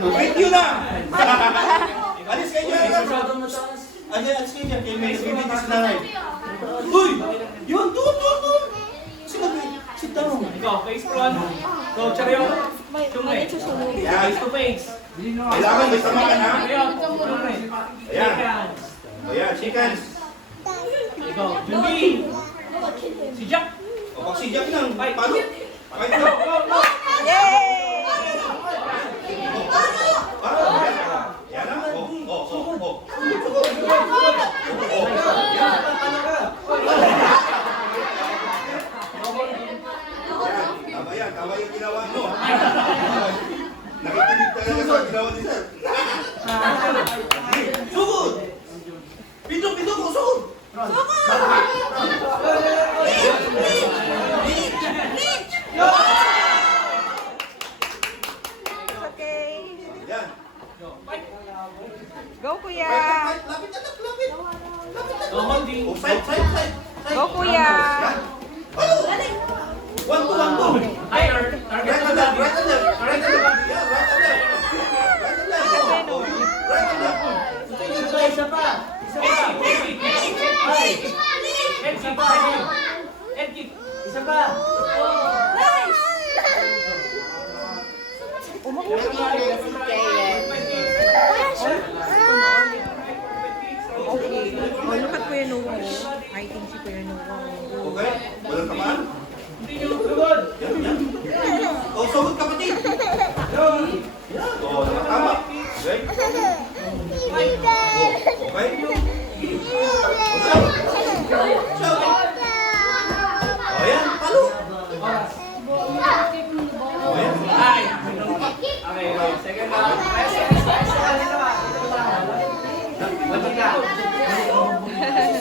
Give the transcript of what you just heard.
Video na! Alis kayo dyan! Alis kayo dyan, kay may bibigis na rin. Uy! Yun, doon! Sit down. Ikaw, face front. So, Charyo. Tumay. Face to face. Kailangan may sama ka na. Charyo. Tumay. Ayan. Shake hands. Ayan, chickens. Ikaw, Jundi. Si Jack. O, pag si Jack lang, Fight. paano? Fight Go, na. go, go. Yay! Yan na. O. Tama yung ginawa mo. Nakikinig talaga sa ginawa ni Sir. Sugod! Pito ko, sugod! Okay. Yan. Go, kuya. Lapit. Go, holding. Oh, side. Go, kuya. Yan. One, two. Higher. Target Right to and the left. Yeah, right and left. Oh, right and left. Isa pa. Head kick. Head kick. Isa pa. Oh, look at Kuya Noah. I think si Kuya Noah. Okay? Walang kamaan? Hindi nyo sugod. Yan. Oh, sugod kapatid. Yan. Oh, nakatama. Okay? Okay? Oh, yan. Palo. Oras. Oh, yan. Ay. Okay. Second round. Dito ba? Dito ba?